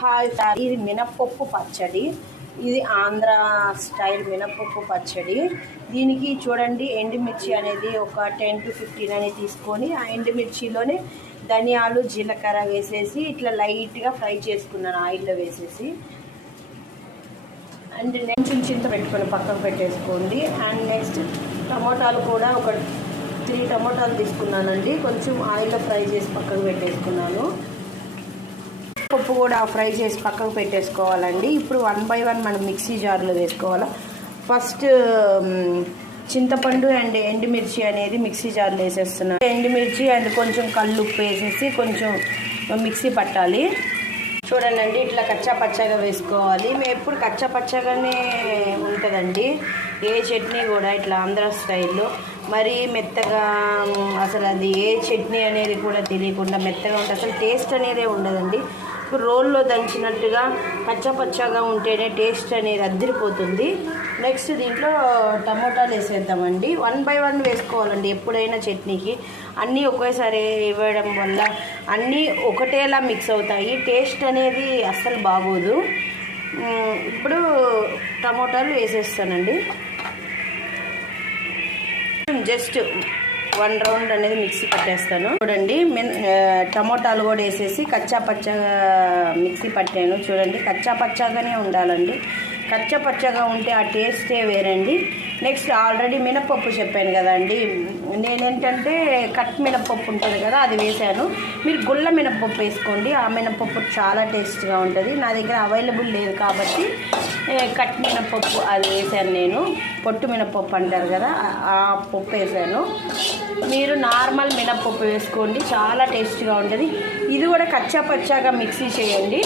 Hi, ఇది మినప్పప్పు పచ్చడి. ఇది ఆంధ్ర స్టైల్ మినప్పప్పు పచ్చడి. దీనికి చూడండి, ఎండుమిర్చి అనేది ఒక 10 to 15 అనేది తీసుకొని ఆ ఎండుమిర్చిలోనే ధనియాలు జీలకర్ర వేసేసి ఇట్లా లైట్గా ఫ్రై చేసుకున్నాను ఆయిల్లో వేసేసి. అండ్ కొంచెం చింత పెట్టుకొని పక్కకు పెట్టేసుకోండి. అండ్ నెక్స్ట్ టమోటాలు కూడా ఒక 3 టమోటాలు తీసుకున్నానండి. కొంచెం ఆయిల్లో ఫ్రై చేసి పక్కకు పెట్టేసుకున్నాను. పప్పు కూడా ఫ్రై చేసి పక్కకు పెట్టేసుకోవాలండి. ఇప్పుడు 1 by 1 మనం మిక్సీ జార్లో వేసుకోవాలి. ఫస్ట్ చింతపండు అండ్ ఎండుమిర్చి అనేది మిక్సీ జార్లో వేసేస్తున్నాను. ఎండుమిర్చి అండ్ కొంచెం కల్లుప్పు వేసేసి కొంచెం మిక్సీ పట్టాలి. చూడండి, ఇట్లా కచ్చా పచ్చగా వేసుకోవాలి. మేము ఎప్పుడు కచ్చా పచ్చగానే ఉంటుందండి ఏ చట్నీ కూడా, ఇట్లా ఆంధ్ర స్టైల్లో. మరీ మెత్తగా అసలు అది ఏ చట్నీ అనేది కూడా తెలియకుండా మెత్తగా ఉంటుంది, అసలు టేస్ట్ అనేది ఉండదండి. ఇప్పుడు రోల్లో దంచినట్టుగా పచ్చగా ఉంటేనే టేస్ట్ అనేది అద్దరిపోతుంది. నెక్స్ట్ దీంట్లో టమోటాలు వేసేద్దామండి. 1 by 1 వేసుకోవాలండి ఎప్పుడైనా చట్నీకి. అన్నీ ఒకేసారి ఇవ్వడం వల్ల అన్నీ ఒకటేలా మిక్స్ అవుతాయి, టేస్ట్ అనేది అస్సలు బాగోదు. ఇప్పుడు టమోటాలు వేసేస్తానండి. జస్ట్ 1 రౌండ్ అనేది మిక్సీ పట్టేస్తాను. చూడండి, టమోటాలు కూడా వేసేసి కచ్చా పచ్చగా మిక్సీ పట్టాను. చూడండి, కచ్చా పచ్చగానే ఉండాలండి. కచ్చా పచ్చగా ఉంటే ఆ టేస్టే వేరండి. నెక్స్ట్ ఆల్రెడీ మినప్పప్పు చెప్పాను కదండి, నేనేంటంటే కట్ మినప్పప్పు ఉంటుంది కదా, అది వేసాను. మీరు గుళ్ళ మినప్పప్పు వేసుకోండి, ఆ మినప్పప్పు చాలా టేస్ట్గా ఉంటుంది. నా దగ్గర అవైలబుల్ లేదు కాబట్టి కట్ మినప్పప్పు అది వేసాను నేను. పొట్టు మినప్పప్పు అంటారు కదా, ఆ పప్పు వేసాను. మీరు నార్మల్ మినప్పప్పు వేసుకోండి, చాలా టేస్ట్గా ఉంటుంది. ఇది కూడా కచ్చా పచ్చగా మిక్సీ చేయండి.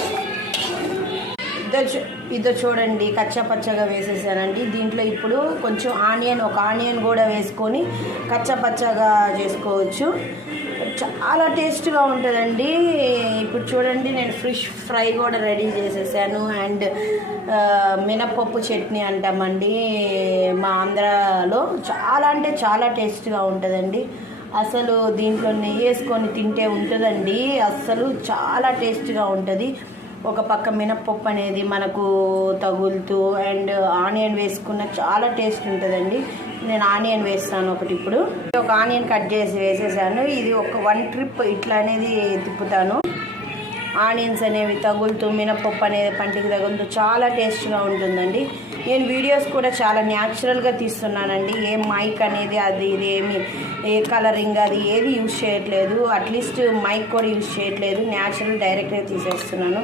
ఇదో చూడండి, కచ్చా పచ్చగా వేసేసానండి. దీంట్లో ఇప్పుడు కొంచెం ఒక ఆనియన్ కూడా వేసుకొని కచ్చా పచ్చగా చేసుకోవచ్చు, చాలా టేస్ట్గా ఉంటుందండి. ఇప్పుడు చూడండి, నేను ఫిష్ ఫ్రై కూడా రెడీ చేసేసాను. అండ్ మినప్పప్పు చట్నీ అంటామండి మా ఆంధ్రాలో, చాలా అంటే చాలా టేస్ట్గా ఉంటుందండి. అసలు దీంట్లో నెయ్యి వేసుకొని తింటే ఉంటుందండి, అస్సలు చాలా టేస్ట్గా ఉంటుంది. ఒక పక్క మినప్పప్పు అనేది మనకు తగులుతూ అండ్ ఆనియన్ వేసుకున్న చాలా టేస్ట్ ఉంటుందండి. నేను ఆనియన్ వేస్తాను ఒకటి. ఇప్పుడు ఒక ఆనియన్ కట్ చేసి వేసేసాను. ఇది ఒక 1 ట్రిప్ ఇట్లా అనేది తిప్పుతాను. ఆనియన్స్ అనేవి తగులుతూ మినప్పప్పు అనేది పంటికి తగులుతూ చాలా టేస్ట్గా ఉంటుందండి. నేను వీడియోస్ కూడా చాలా న్యాచురల్గా తీస్తున్నానండి. ఏ మైక్ అనేది అది ఇది ఏమి ఏ కలరింగ్ అది ఏది యూజ్ చేయట్లేదు, అట్లీస్ట్ మైక్ కూడా యూజ్ చేయట్లేదు. న్యాచురల్ డైరెక్ట్గా తీసేస్తున్నాను.